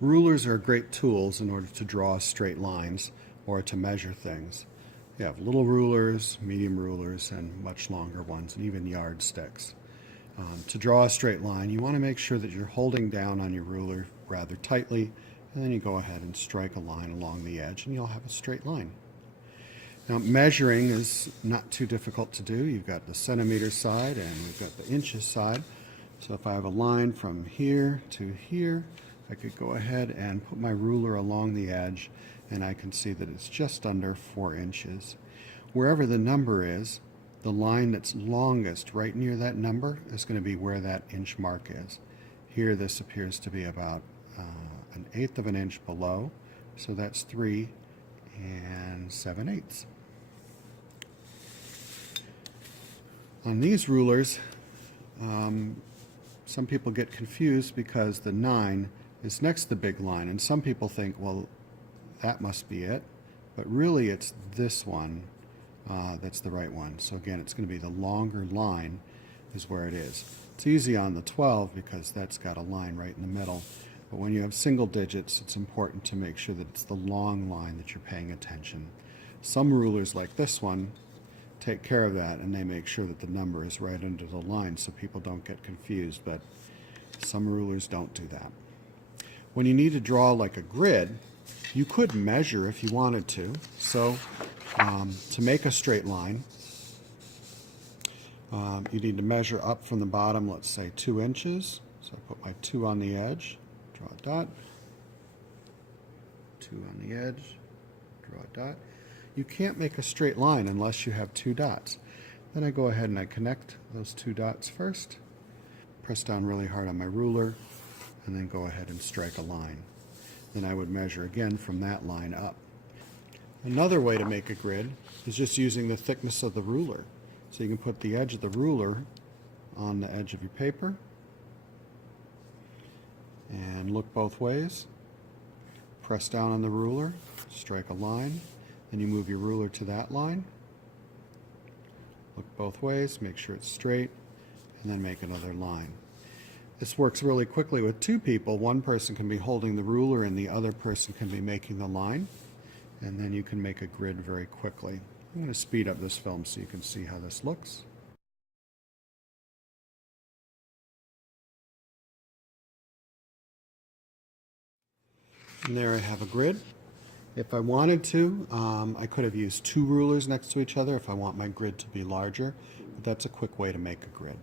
Rulers are great tools in order to draw straight lines or to measure things. You have little rulers, medium rulers, and much longer ones, and even yardsticks. To draw a straight line, you want to make sure that you're holding down on your ruler rather tightly, and then you go ahead and strike a line along the edge, and you'll have a straight line. Now, measuring is not too difficult to do. You've got the centimeter side and we've got the inches side. So if I have a line from here to here, I could go ahead and put my ruler along the edge, and I can see that it's just under 4 inches. Wherever the number is, the line that's longest right near that number is going to be where that inch mark is. Here this appears to be about 1/8 of an inch below, so that's 3 7/8. On these rulers, some people get confused because the 9 is next to the big line, and some people think, well, that must be it, but really it's this one that's the right one. So again, it's going to be the longer line is where it is. It's easy on the 12 because that's got a line right in the middle, but when you have single digits, it's important to make sure that it's the long line that you're paying attention. Some rulers like this one take care of that, and they make sure that the number is right under the line so people don't get confused, but some rulers don't do that. When you need to draw like a grid, you could measure if you wanted to. So to make a straight line, you need to measure up from the bottom, let's say 2 inches. So I put my 2 on the edge, draw a dot, 2 on the edge, draw a dot. You can't make a straight line unless you have 2 dots. Then I go ahead and I connect those 2 dots first, press down really hard on my ruler, and then go ahead and strike a line. Then I would measure again from that line up. Another way to make a grid is just using the thickness of the ruler. So you can put the edge of the ruler on the edge of your paper and look both ways. Press down on the ruler, strike a line, then you move your ruler to that line. Look both ways, make sure it's straight, and then make another line. This works really quickly with 2 people. One person can be holding the ruler and the other person can be making the line, and then you can make a grid very quickly. I'm going to speed up this film so you can see how this looks. And there I have a grid. If I wanted to, I could have used 2 rulers next to each other if I want my grid to be larger, but that's a quick way to make a grid.